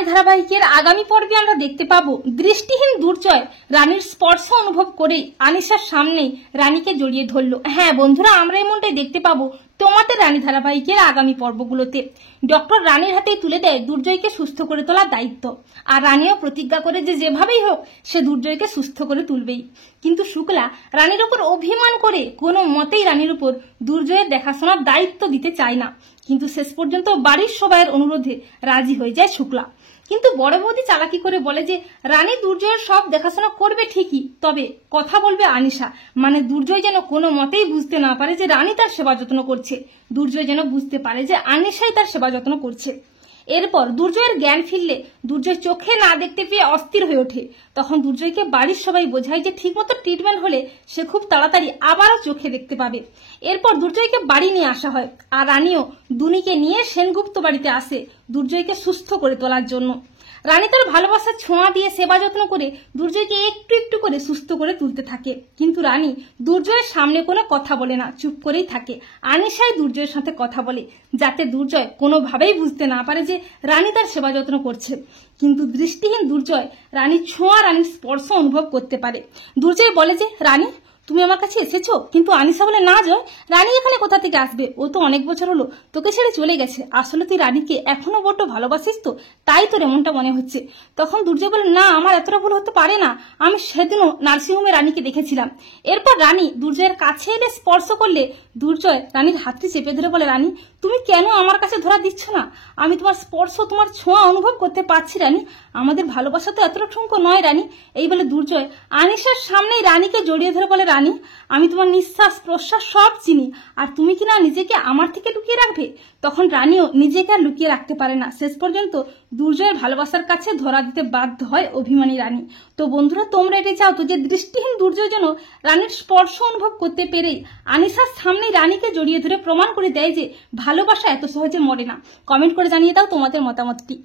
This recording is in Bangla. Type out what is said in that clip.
রানী ধারাবাহিকের আগামী পর্বে আমরা দেখতে পাবো দৃষ্টিহীন দুর্জয় রানীর স্পর্শ অনুভব করেই আনিশার সামনেই রানীকে জড়িয়ে ধরলো। হ্যাঁ বন্ধুরা, আমরা এমনটাই দেখতে পাবো তোমাদের রানী ধারাবাহিকের আগামী পর্বগুলোতে। ডক্টর রানীর হাতেই তুলে দেয় দুর্জয়কে সুস্থ করে তোলার দায়িত্ব, আর রানীও প্রতিজ্ঞা করে যে যেভাবেই হোক সে দুর্জয়কে সুস্থ করে তুলবেই। কিন্তু শুক্লা রানীর উপর অভিমান করে কোনো মতেই রানীর উপর দুর্জয়ের দেখাশোনার দায়িত্ব দিতে চায় না, কিন্তু শেষ পর্যন্ত বাড়ির সবাইয়ের অনুরোধে রাজি হয়ে যায় শুক্লা। কিন্তু বড় বৌদি চালাকি করে বলে যে রানী দুর্জয়ের সব দেখাশোনা করবে ঠিকই, তবে কথা বলবে আনিশা, মানে দুর্জয় যেন কোনো মতেই বুঝতে না পারে যে রানী তার সেবা যত্ন করছে, দুর্জয় যেন বুঝতে পারে যে আনিশাই তার সেবা যত্ন করছে। এরপর দুর্জয়ের জ্ঞান ফিরলে দুর্জয় চোখে না দেখতে পেয়ে অস্থির হয়ে ওঠে। তখন দুর্জয়কে বাড়ির সবাই বোঝায় যে ঠিকমতো ট্রিটমেন্ট হলে সে খুব তাড়াতাড়ি আবারও চোখে দেখতে পাবে। এরপর দুর্জয়কে বাড়ি নিয়ে আসা হয়, আর রানীও দুনিকে নিয়ে সেনগুপ্ত বাড়িতে আসে দুর্জয়কে সুস্থ করে তোলার জন্য। রানী তার ভালোবাসার ছোঁয়া দিয়ে সেবা যত্ন করে দুর্জয়কে একটু একটু করে সুস্থ করে তুলতে থাকে, কিন্তু রানী দুর্জয়ের সামনে কোনো কথা বলে না, চুপ করেই থাকে। আনিশাই দুর্জয়ের সাথে কথা বলে যাতে দুর্জয় কোনোভাবেই বুঝতে না পারে যে রানী তার সেবা যত্ন করছে। কিন্তু দৃষ্টিহীন দুর্জয় রানীর ছোঁয়া, রানীর স্পর্শ অনুভব করতে পারে। দুর্জয় বলে যে রানী তুমি আমার কাছে এসেছো, কিন্তু আনিশা বলে না জয়, রানী এখানে কোথা থেকে আসবে, ও তো অনেক বছর হলো তোকে ছেড়ে চলে গেছে, আসলে তুই রানীকে এখনো বড্ড ভালোবাসিস তো, তাই তোর এমনটা মনে হচ্ছে। তখন দুর্জয় বলে না, আমার এতটা ভুল হতে পারে না, আমি সেদিনও নার্সিংহোমে রানীকে দেখেছিলাম। এরপর রানী দুর্জয়ের কাছে এলে স্পর্শ করলে দুর্জয় রানীর হাতটি চেপে ধরে বলে রানী তুমি কেন আমার কাছে ধরা দিচ্ছ না, আমি তোমার স্পর্শ, তোমার ছোঁয়া অনুভব করতে পারছি রানী, আমাদের ভালোবাসা তো এতটা ঠুনকো নয় রানী। এই বলে দুর্জয় আনিশার সামনেই রানীকে জড়িয়ে ধরে বলে রানী আমি তোমার নিঃশ্বাস প্রশ্বাস সব চিনি, আর তুমি কিনা নিজেকে আমার থেকে লুকিয়ে রাখবে। তখন রানীও নিজেকে আর লুকিয়ে রাখতে পারে না, শেষ পর্যন্ত দুর্জয়ের ভালোবাসার কাছে ধরা দিতে বাধ্য হয় অভিমানী রানী। তো বন্ধুরা, তোমরা এটাই চাও তো যে দৃষ্টিহীন দুর্জয় যেন রানীর স্পর্শ অনুভব করতে পেরেই আনিশার সামনেই রানীকে জড়িয়ে ধরে প্রমাণ করে দেয় যে ভালোবাসা এত সহজে মরে না। কমেন্ট করে জানিয়ে দাও তোমাদের মতামতটি।